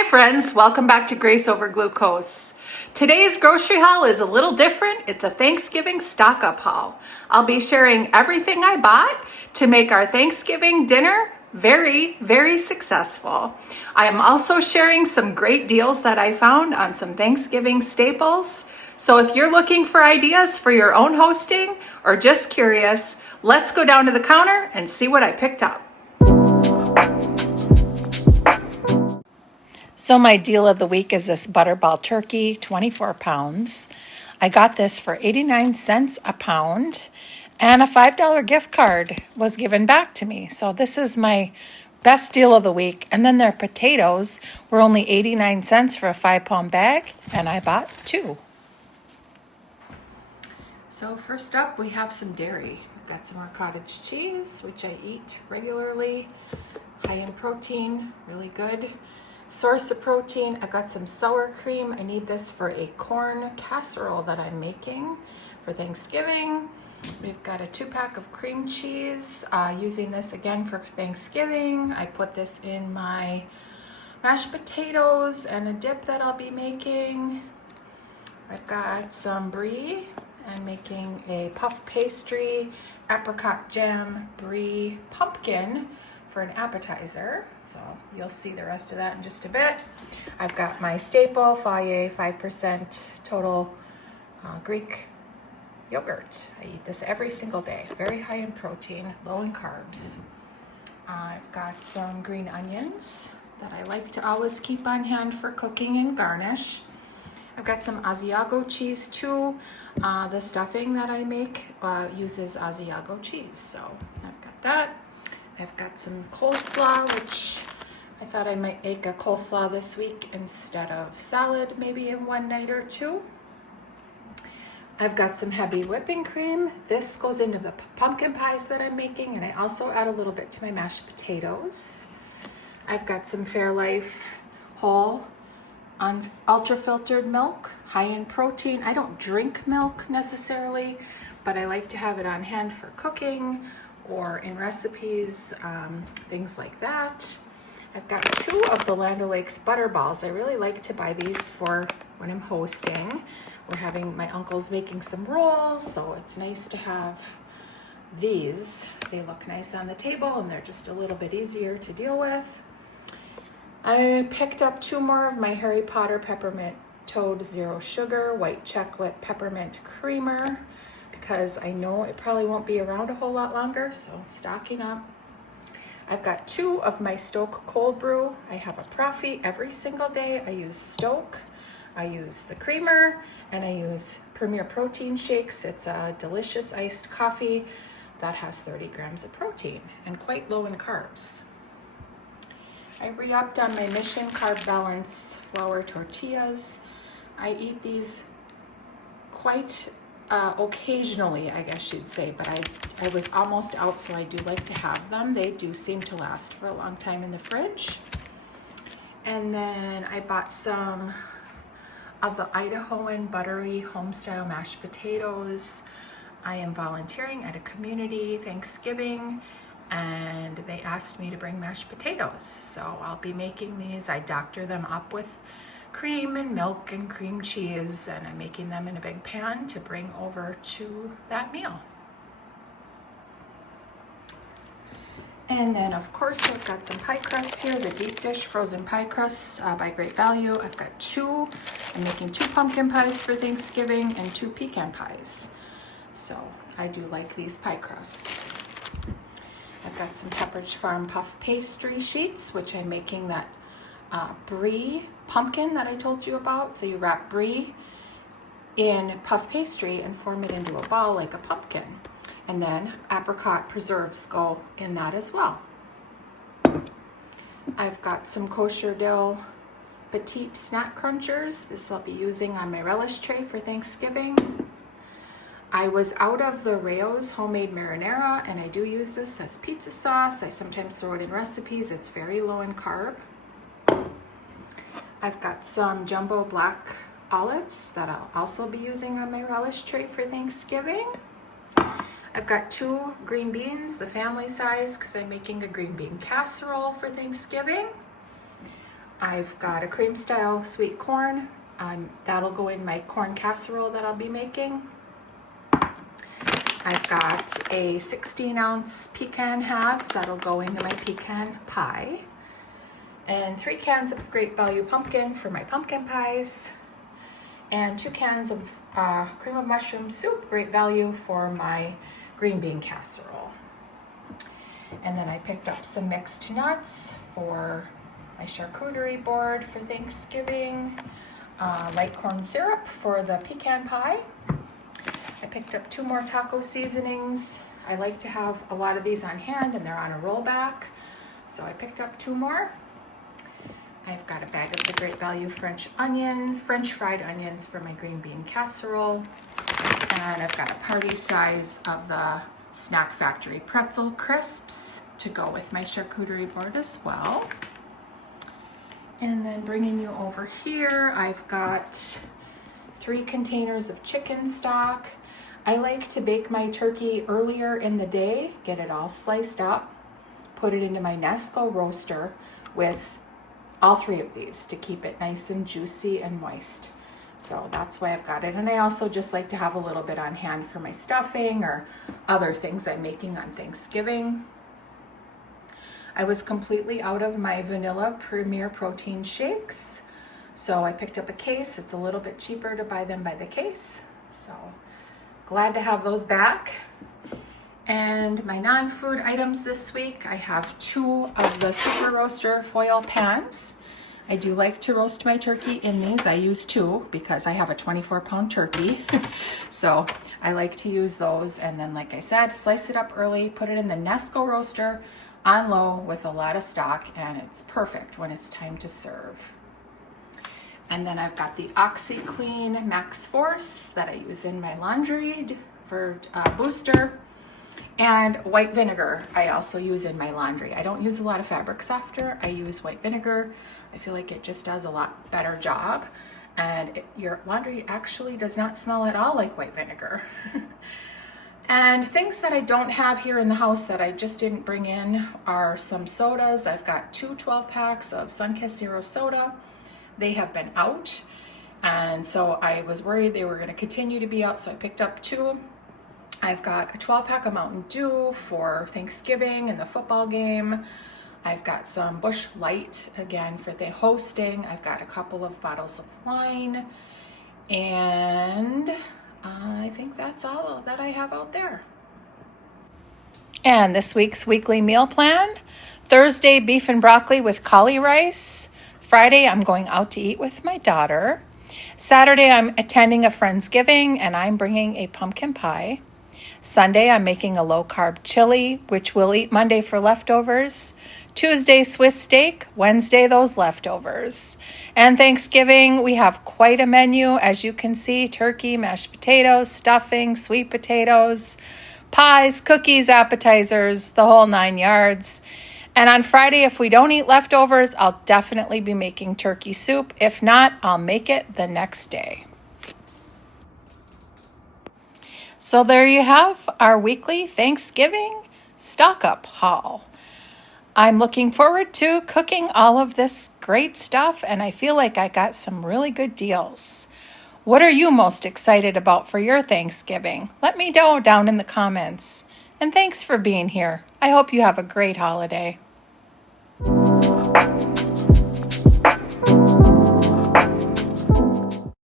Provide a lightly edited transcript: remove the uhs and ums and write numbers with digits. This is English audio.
Hi friends, welcome back to Grace Over Glucose. Today's grocery haul is a little different. It's a Thanksgiving stock up haul. I'll be sharing everything I bought to make our Thanksgiving dinner very successful. I am also sharing some great deals that I found on some Thanksgiving staples. So if you're looking for ideas for your own hosting or just curious, let's go down to the counter and see what I picked up. So my deal of the week is this Butterball turkey, 24 pounds. I got this for 89 cents a pound, and a $5 gift card was given back to me. So this is my best deal of the week. And then their potatoes were only 89 cents for a 5-pound bag, and I bought 2. So first up, we have some dairy. We've got some more cottage cheese, which I eat regularly. High in protein, really good. Source of protein, I've got some sour cream. I need this for a corn casserole that I'm making for Thanksgiving. We've got a 2-pack of cream cheese, using this again for Thanksgiving. I put this in my mashed potatoes and a dip that I'll be making. I've got some brie. I'm making a puff pastry, apricot jam, brie, pumpkin for an appetizer. So you'll see the rest of that in just a bit. I've got my staple, Fage 5% total Greek yogurt. I eat this every single day. Very high in protein, low in carbs. I've got some green onions that I like to always keep on hand for cooking and garnish. I've got some Asiago cheese too. The stuffing that I make uses Asiago cheese, so I've got that. I've got some coleslaw, which I thought I might make a coleslaw this week instead of salad, maybe in one night or two. I've got some heavy whipping cream. This goes into the pumpkin pies that I'm making, and I also add a little bit to my mashed potatoes. I've got some Fairlife whole ultra filtered milk, high in protein. I don't drink milk necessarily, but I like to have it on hand for cooking or in recipes, things like that. I've got 2 of the Land O'Lakes butter balls. I really like to buy these for when I'm hosting. We're having, my uncle's making some rolls, so it's nice to have these. They look nice on the table and they're just a little bit easier to deal with. I picked up 2 more of my Harry Potter Peppermint Toad Zero Sugar White Chocolate Peppermint Creamer, because I know it probably won't be around a whole lot longer, so stocking up. I've got 2 of my Stoke Cold Brew. I have a Profi every single day. I use Stoke, I use the creamer, and I use Premier Protein Shakes. It's a delicious iced coffee that has 30 grams of protein and quite low in carbs. I re-upped on my Mission Carb Balance flour tortillas. I eat these quite occasionally, I guess you'd say, but I was almost out, so I do like to have them. They do seem to last for a long time in the fridge. And then I bought some of the Idahoan buttery home-style mashed potatoes. I am volunteering at a community Thanksgiving, and they asked me to bring mashed potatoes, so I'll be making these. I doctor them up with cream and milk and cream cheese, and I'm making them in a big pan to bring over to that meal. And then of course I've got some pie crusts here, the deep dish frozen pie crusts by Great Value. I've got 2. I'm making 2 pumpkin pies for Thanksgiving and 2 pecan pies. So I do like these pie crusts. I've got some Pepperidge Farm puff pastry sheets, which I'm making that brie pumpkin that I told you about. So you wrap brie in puff pastry and form it into a ball like a pumpkin. And then apricot preserves go in that as well. I've got some kosher dill petite snack crunchers. This I'll be using on my relish tray for Thanksgiving. I was out of the Rao's homemade marinara, and I do use this as pizza sauce. I sometimes throw it in recipes. It's very low in carb. I've got some jumbo black olives that I'll also be using on my relish tray for Thanksgiving. I've got 2 green beans, the family size, because I'm making a green bean casserole for Thanksgiving. I've got a cream style sweet corn. That'll go in my corn casserole that I'll be making. I've got a 16-ounce pecan halves that'll go into my pecan pie. And 3 cans of Great Value pumpkin for my pumpkin pies. And 2 cans of cream of mushroom soup, Great Value, for my green bean casserole. And then I picked up some mixed nuts for my charcuterie board for Thanksgiving, light corn syrup for the pecan pie. I picked up 2 more taco seasonings. I like to have a lot of these on hand and they're on a rollback, so I picked up 2 more. I've got a bag of the Great Value French fried onions for my green bean casserole. And I've got a party size of the Snack Factory pretzel crisps to go with my charcuterie board as well. And then bringing you over here, I've got 3 containers of chicken stock. I like to bake my turkey earlier in the day, get it all sliced up, put it into my Nesco roaster with all 3 of these to keep it nice and juicy and moist. So that's why I've got it. And I also just like to have a little bit on hand for my stuffing or other things I'm making on Thanksgiving. I was completely out of my vanilla Premier protein shakes, so I picked up a case. It's a little bit cheaper to buy them by the case, so glad to have those back. And my non-food items this week, I have 2 of the Super Roaster foil pans. I do like to roast my turkey in these. I use 2 because I have a 24-pound turkey. So I like to use those. And then, like I said, slice it up early, put it in the Nesco roaster on low with a lot of stock, and it's perfect when it's time to serve. And then I've got the OxyClean Max Force that I use in my laundry for booster. And white vinegar I also use in my laundry. I don't use a lot of fabric softener. I use white vinegar. I feel like it just does a lot better job. And your laundry actually does not smell at all like white vinegar. And things that I don't have here in the house that I just didn't bring in are some sodas. I've got 2 12-packs of Sunkist Zero Soda. They have been out. And so I was worried they were going to continue to be out, so I picked up 2. I've got a 12-pack of Mountain Dew for Thanksgiving and the football game. I've got some Busch Light, again, for the hosting. I've got a couple of bottles of wine. And I think that's all that I have out there. And this week's weekly meal plan: Thursday, beef and broccoli with cauli rice. Friday, I'm going out to eat with my daughter. Saturday, I'm attending a Friendsgiving and I'm bringing a pumpkin pie. Sunday, I'm making a low-carb chili, which we'll eat Monday for leftovers. Tuesday, Swiss steak. Wednesday, those leftovers. And Thanksgiving, we have quite a menu. As you can see, turkey, mashed potatoes, stuffing, sweet potatoes, pies, cookies, appetizers, the whole 9 yards. And on Friday, if we don't eat leftovers, I'll definitely be making turkey soup. If not, I'll make it the next day. So there you have our weekly Thanksgiving stock up haul. I'm looking forward to cooking all of this great stuff, and I feel like I got some really good deals. What are you most excited about for your Thanksgiving? Let me know down in the comments. And thanks for being here. I hope you have a great holiday.